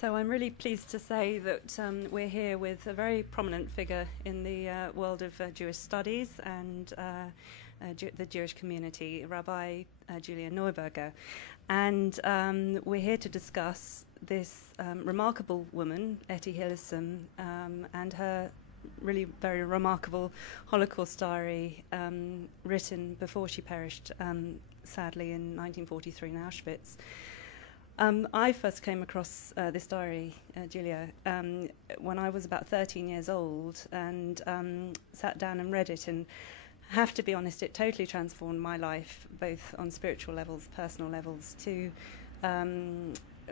So I'm really pleased to say that we're here with a very prominent figure in the world of Jewish studies and the Jewish community, Rabbi Julia Neuberger. And we're here to discuss this remarkable woman, Etty Hillesum, and her really very remarkable Holocaust diary written before she perished, sadly, in 1943 in Auschwitz. I first came across this diary, Julia, when I was about 13 years old, and sat down and read it, and have to be honest, it totally transformed my life, both on spiritual levels, personal levels, to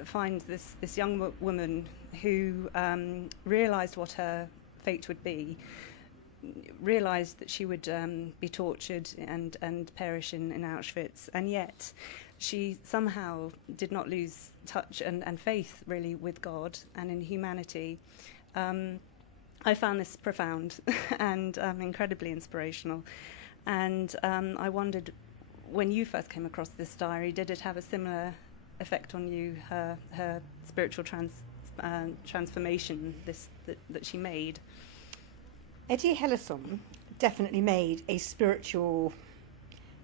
find this young woman who realised what her fate would be, realised that she would be tortured and perish in Auschwitz, and yet she somehow did not lose touch and faith really with God and in humanity. I found this profound and incredibly inspirational, and I wondered, when you first came across this diary, did it have a similar effect on you, her spiritual transformation that she made? Etty Hillesum definitely made a spiritual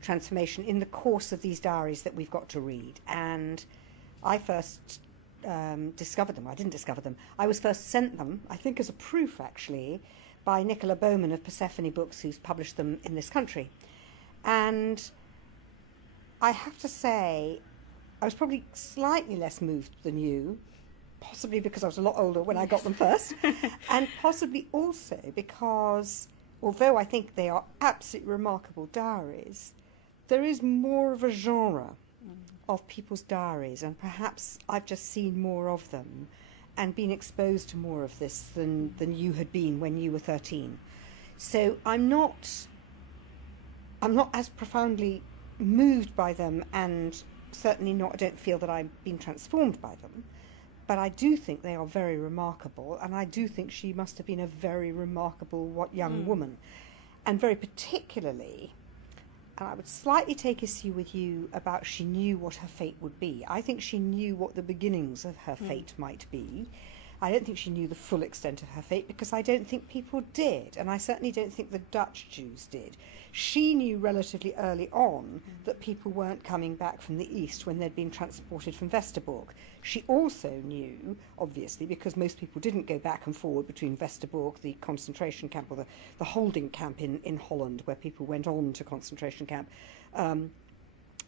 transformation in the course of these diaries that we've got to read. And I first discovered them. I didn't discover them. I was first sent them, I think as a proof actually, by Nicola Bowman of Persephone Books, who's published them in this country. And I have to say, I was probably slightly less moved than you, possibly because I was a lot older when I got them first, and possibly also because, although I think they are absolutely remarkable diaries, there is more of a genre of people's diaries, and perhaps I've just seen more of them and been exposed to more of this than you had been when you were 13. So I'm not as profoundly moved by them, and certainly not, I don't feel that I've been transformed by them, but I do think they are very remarkable, and I do think she must have been a very remarkable young woman, and very particularly, and I would slightly take issue with you about she knew what her fate would be. I think she knew what the beginnings of her fate might be. I don't think she knew the full extent of her fate, because I don't think people did, and I certainly don't think the Dutch Jews did. She knew relatively early on that people weren't coming back from the east when they'd been transported from Westerbork. She also knew, obviously, because most people didn't go back and forward between Westerbork, the concentration camp, or the holding camp in Holland, where people went on to concentration camp.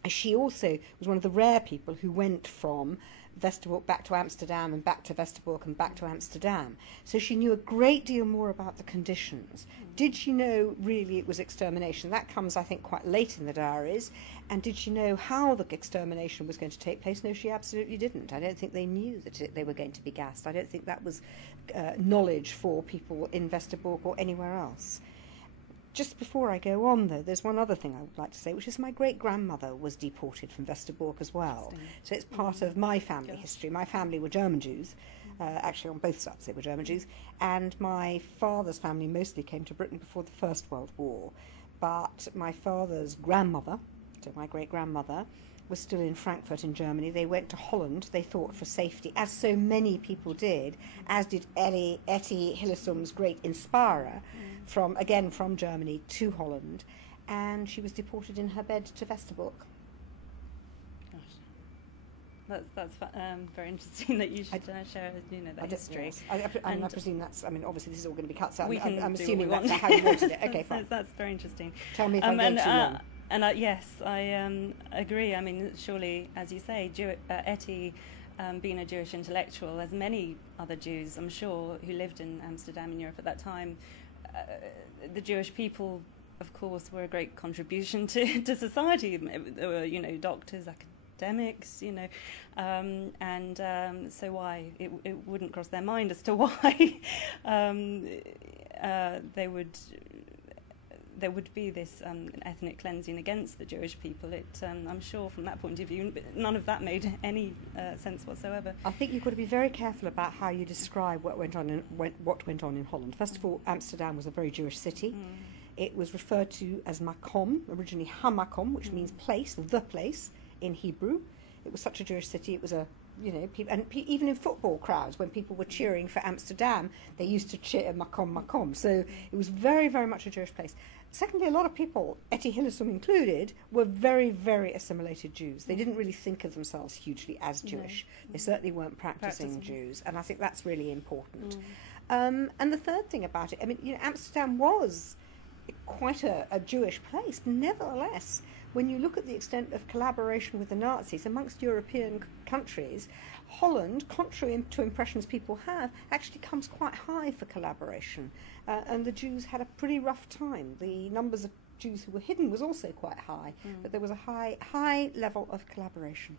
She also was one of the rare people who went from Westerbork back to Amsterdam and back to Westerbork and back to Amsterdam. So she knew a great deal more about the conditions. Did she know really it was extermination? That comes, I think, quite late in the diaries. And did she know how the extermination was going to take place? No, she absolutely didn't. I don't think they knew that they were going to be gassed. I don't think that was knowledge for people in Westerbork or anywhere else. Just before I go on, though, there's one other thing I would like to say, which is my great-grandmother was deported from Westerbork as well. So it's part of my family history. My family were German Jews, actually on both sides they were German Jews, and my father's family mostly came to Britain before the First World War. But my father's grandmother, so my great-grandmother, was still in Frankfurt in Germany. They went to Holland, they thought, for safety, as so many people did, as did Etty Hillesum's great inspirer, from Germany to Holland, and she was deported in her bed to Westerbork. Gosh, that's very interesting that you should share, the history. Yes. I presume that's. I mean, obviously this is all going to be cut, so I'm assuming that's how you wanted it. Okay, fine. That's very interesting. Tell me if I'm going too long. And yes, I agree. I mean, surely, as you say, Etty, being a Jewish intellectual, as many other Jews, I'm sure, who lived in Amsterdam in Europe at that time, the Jewish people, of course, were a great contribution to society. There were, doctors, academics, so why it wouldn't cross their mind as to why there would be this ethnic cleansing against the Jewish people. I'm sure from that point of view, none of that made any sense whatsoever. I think you've got to be very careful about how you describe what went on in Holland. First of all, Amsterdam was a very Jewish city. It was referred to as Makom, originally Hamakom, which means place, the place, in Hebrew. It was such a Jewish city, it was a even in football crowds, when people were cheering for Amsterdam, they used to cheer Makom Makom. So it was very, very much a Jewish place. Secondly, a lot of people, Etty Hillesum included, were very, very assimilated Jews. They didn't really think of themselves hugely as Jewish. No. They certainly weren't practicing Jews, and I think that's really important. And the third thing about it, Amsterdam was quite a Jewish place. Nevertheless, when you look at the extent of collaboration with the Nazis amongst European countries, Holland, contrary to impressions people have, actually comes quite high for collaboration. And the Jews had a pretty rough time. The numbers of Jews who were hidden was also quite high, but there was a high level of collaboration.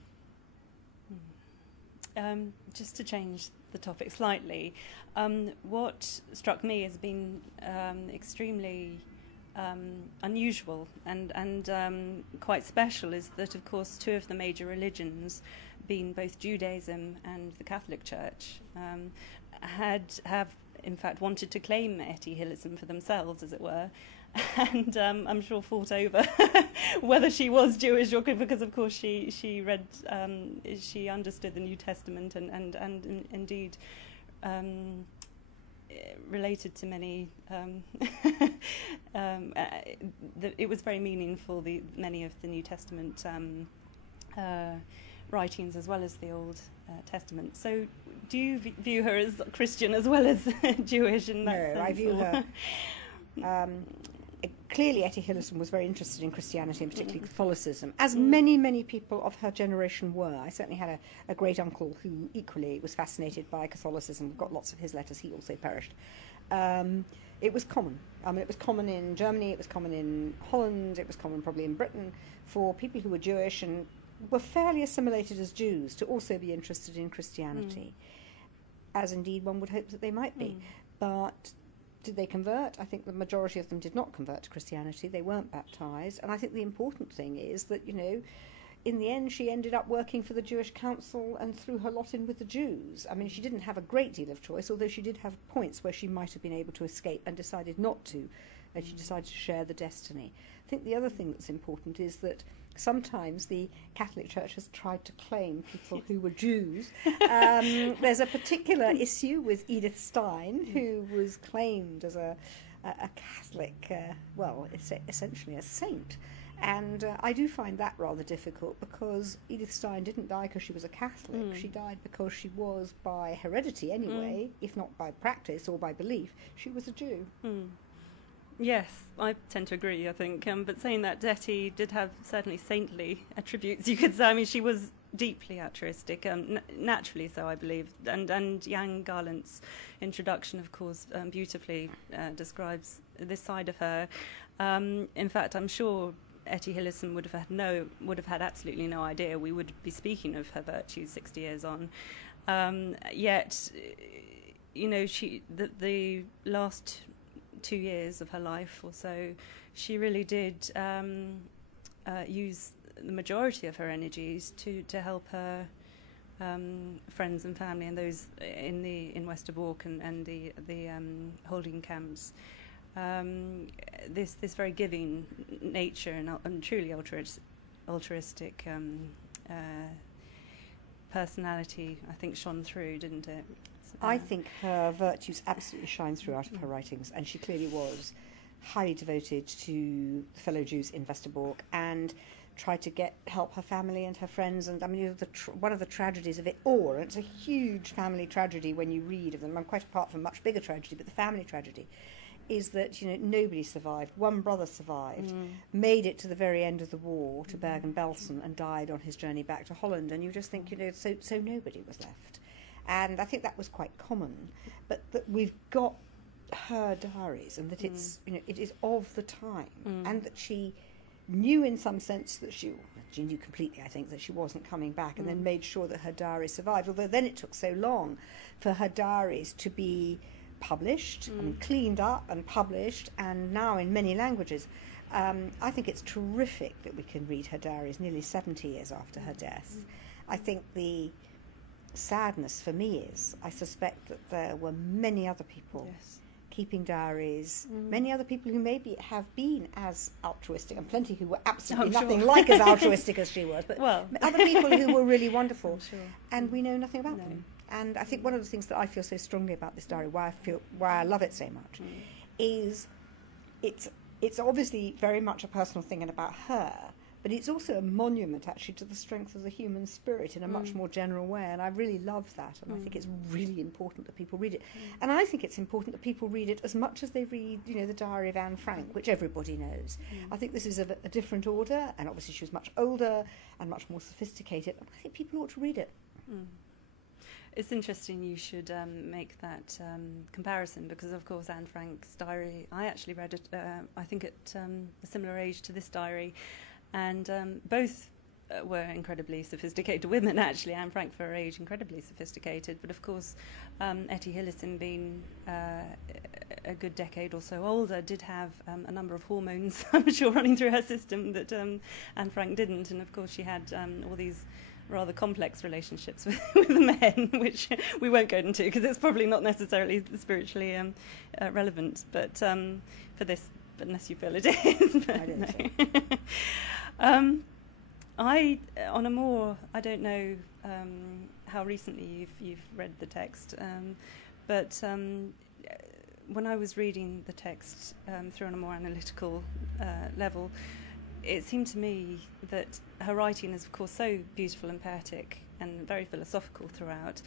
Just to change the topic slightly, what struck me as being extremely unusual and quite special is that, of course, two of the major religions, being both Judaism and the Catholic Church, have in fact wanted to claim Etty Hillesum for themselves, as it were, and I'm sure fought over whether she was Jewish or, because of course she read, she understood the New Testament and indeed related to many. It was very meaningful. Many of the New Testament writings, as well as the Old Testament. So, do you view her as Christian as well as Jewish in that sense? No, I view her. Clearly, Etty Hillesum was very interested in Christianity, and particularly Catholicism, as many, many people of her generation were. I certainly had a great uncle who equally was fascinated by Catholicism. We've got lots of his letters. He also perished. It was common. It was common in Germany, it was common in Holland, it was common probably in Britain for people who were Jewish and were fairly assimilated as Jews to also be interested in Christianity, as indeed one would hope that they might be. But did they convert? I think the majority of them did not convert to Christianity. They weren't baptized. And I think the important thing is that, in the end, she ended up working for the Jewish Council and threw her lot in with the Jews. She didn't have a great deal of choice, although she did have points where she might have been able to escape and decided not to, and she decided to share the destiny. I think the other thing that's important is that sometimes the Catholic Church has tried to claim people who were Jews. There's a particular issue with Edith Stein, who was claimed as a Catholic, essentially a saint. And I do find that rather difficult, because Edith Stein didn't die because she was a Catholic. She died because she was, by heredity anyway, if not by practice or by belief, she was a Jew. Yes, I tend to agree, I think. But saying that, Etty did have certainly saintly attributes, you could say. She was deeply altruistic, naturally so, I believe. And Jan Garland's introduction, of course, beautifully describes this side of her. In fact, I'm sure Etty Hillesum would have had absolutely no idea we would be speaking of her virtues 60 years on. Yet, the last 2 years of her life or so, she really did use the majority of her energies to help her friends and family and those in Westerbork and the holding camps. This very giving nature and truly altruistic personality, I think, shone through, didn't it? I think her virtues absolutely shine through out of her writings, and she clearly was highly devoted to fellow Jews in Westerbork and tried to help her family and her friends. And one of the tragedies of it all, and it's a huge family tragedy when you read of them, and quite apart from much bigger tragedy, but the family tragedy is that nobody survived. One brother survived, made it to the very end of the war, to Bergen-Belsen, and died on his journey back to Holland. And you just think, so nobody was left. And I think that was quite common. But that we've got her diaries, and that it's it is of the time, and that she knew in some sense that she knew completely, I think, that she wasn't coming back, and then made sure that her diaries survived. Although then it took so long for her diaries to be published, cleaned up and published, and now in many languages. I think it's terrific that we can read her diaries nearly 70 years after her death. I think the sadness for me is, I suspect that there were many other people keeping diaries, many other people who maybe have been as altruistic, and plenty who were absolutely nothing like as altruistic as she was, but other people who were really wonderful, and we know nothing about them. And I think one of the things that I feel so strongly about this diary, why I love it so much, is it's obviously very much a personal thing and about her, but it's also a monument actually to the strength of the human spirit in a much more general way, and I really love that, and I think it's really important that people read it. And I think it's important that people read it as much as they read, the Diary of Anne Frank, which everybody knows. I think this is a different order, and obviously she was much older and much more sophisticated, and I think people ought to read it. It's interesting you should make that comparison, because of course Anne Frank's diary, I actually read it, I think at a similar age to this diary, and both were incredibly sophisticated women actually. Anne Frank for her age, incredibly sophisticated, but of course Etty Hillesum, being a good decade or so older, did have a number of hormones, I'm sure, running through her system that Anne Frank didn't, and of course she had all these rather complex relationships with men, which we won't go into because it's probably not necessarily spiritually relevant, but for this, but unless you feel it is. I don't know. I don't know how recently you've read the text, but when I was reading the text through on a more analytical level, it seemed to me that her writing is, of course, so beautiful and poetic and very philosophical throughout.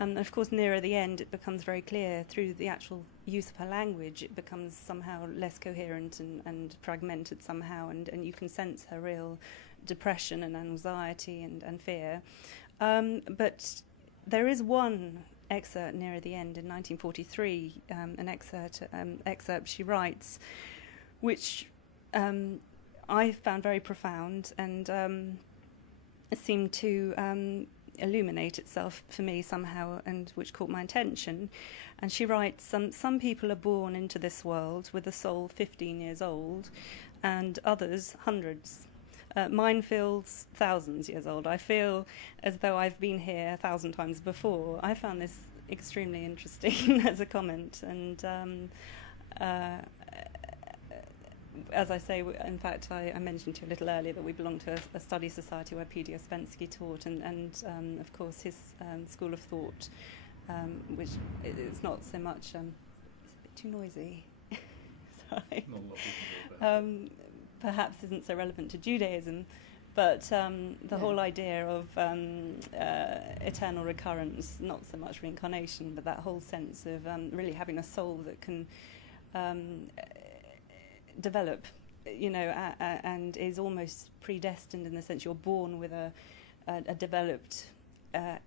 And of course, nearer the end, it becomes very clear through the actual use of her language, it becomes somehow less coherent and fragmented somehow, and you can sense her real depression and anxiety and fear. But there is one excerpt nearer the end in 1943, an excerpt she writes, which I found very profound and seemed to illuminate itself for me somehow, and which caught my attention. And she writes, some people are born into this world with a soul 15 years old, and others hundreds. Mine feels thousands years old. I feel as though I've been here 1,000 times before. I found this extremely interesting as a comment, and as I say, in fact, I mentioned to you a little earlier that we belong to a study society where P.D. Ouspensky taught, and of course his school of thought, which it's not so much, it's a bit too noisy, sorry, perhaps isn't so relevant to Judaism, but the whole idea of eternal recurrence, not so much reincarnation, but that whole sense of really having a soul that can develop, and is almost predestined in the sense you're born with a developed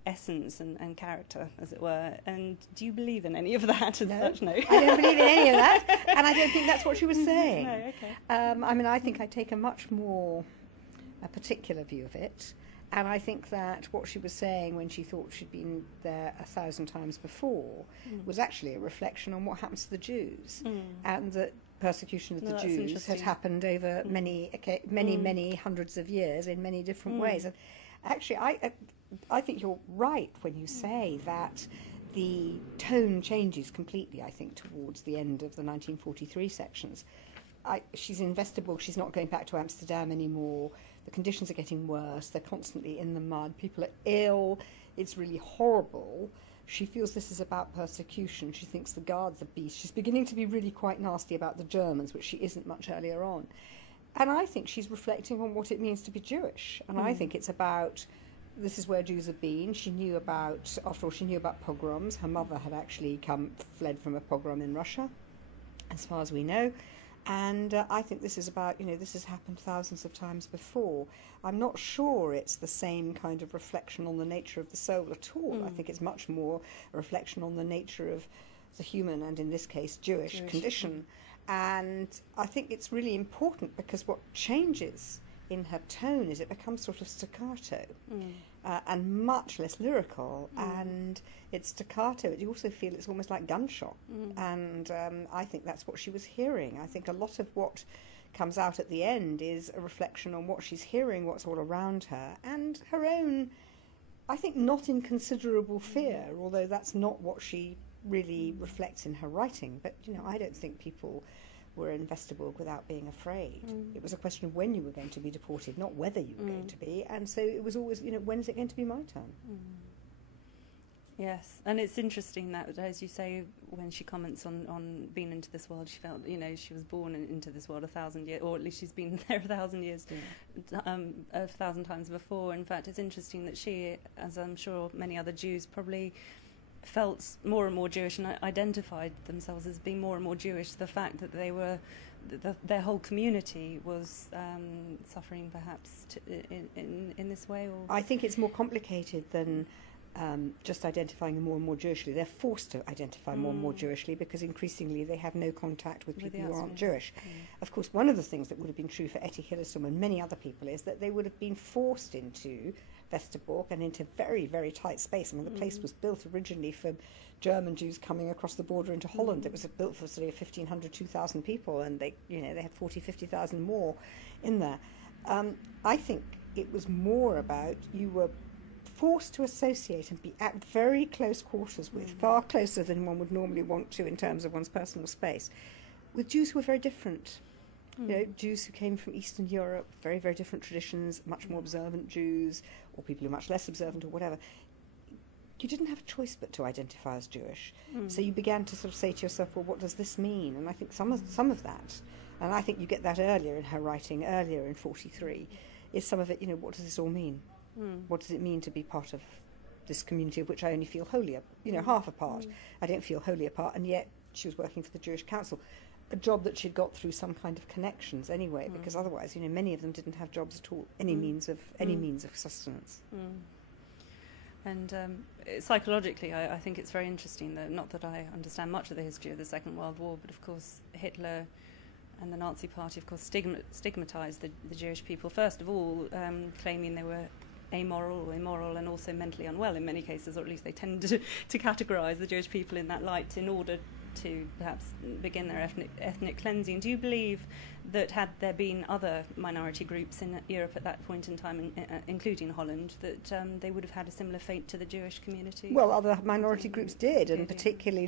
essence and character, as it were. And do you believe in any of that as such? No. I don't believe in any of that, and I don't think that's what she was saying. No, okay. I think I take a much more particular view of it, and I think that what she was saying when she thought she'd been there 1,000 times before was actually a reflection on what happens to the Jews, and that persecution of the Jews had happened over many hundreds of years in many different ways. And actually, I think you're right when you say that the tone changes completely, I think, towards the end of the 1943 sections. She's in Westerbork, she's not going back to Amsterdam anymore. The conditions are getting worse, they're constantly in the mud, people are ill, it's really horrible. She feels this is about persecution. She thinks the guards are beasts. She's beginning to be really quite nasty about the Germans, which she isn't much earlier on. And I think she's reflecting on what it means to be Jewish. And I think it's about, this is where Jews have been. She knew about, after all, she knew about pogroms. Her mother had actually fled from a pogrom in Russia, as far as we know. And I think this is about, this has happened thousands of times before. I'm not sure it's the same kind of reflection on the nature of the soul at all. I think it's much more a reflection on the nature of the human, and in this case, Jewish condition. And I think it's really important because what changes in her tone is it becomes sort of staccato and much less lyrical, and it's staccato. You also feel it's almost like gunshot, and I think that's what she was hearing. I think a lot of what comes out at the end is a reflection on what she's hearing, what's all around her, and her own, I think, not inconsiderable fear, although that's not what she really reflects in her writing. But, I don't think people were in Westerbork without being afraid. It was a question of when you were going to be deported, not whether you were going to be. And so it was always, when is it going to be my turn? Yes, and it's interesting that, as you say, when she comments on being into this world, she felt, she was born into this world 1,000 years, or at least she's been there 1,000 years, 1,000 times before. In fact, it's interesting that she, as I'm sure many other Jews, probably felt more and more Jewish and identified themselves as being more and more Jewish. The fact that they were, their whole community was suffering perhaps in this way. Or I think it's more complicated than just identifying more and more Jewishly. They're forced to identify more and more Jewishly because increasingly they have no contact with people who aren't Jewish. Of course, one of the things that would have been true for Etty Hillesum and many other people is that they would have been forced into Westerbork and into very, very tight space. I mean, the place was built originally for German Jews coming across the border into Holland. It was built for sort of 1,500, 2,000 people, and they had 40, 50,000 more in there. I think it was more about you were forced to associate and be at very close quarters with, far closer than one would normally want to in terms of one's personal space, with Jews who were very different. Jews who came from Eastern Europe, very, very different traditions, much more observant Jews, or people who are much less observant or whatever. You didn't have a choice but to identify as Jewish. So you began to sort of say to yourself, well, what does this mean? And I think some of that, and I think you get that earlier in her writing, earlier in 43, is some of it, what does this all mean? What does it mean to be part of this community of which I only feel wholly, half a part? I don't feel wholly a part, and yet she was working for the Jewish Council, a job that she'd got through some kind of connections anyway, because otherwise, many of them didn't have jobs at all, any means of sustenance. And psychologically, I think it's very interesting that, not that I understand much of the history of the Second World War, but of course Hitler and the Nazi Party, of course, stigmatized the Jewish people, first of all, claiming they were amoral, immoral, and also mentally unwell in many cases, or at least they tended to categorize the Jewish people in that light in order to perhaps begin their ethnic cleansing. Do you believe that had there been other minority groups in Europe at that point in time, including Holland, that they would have had a similar fate to the Jewish community? Well, other minority groups did, and particularly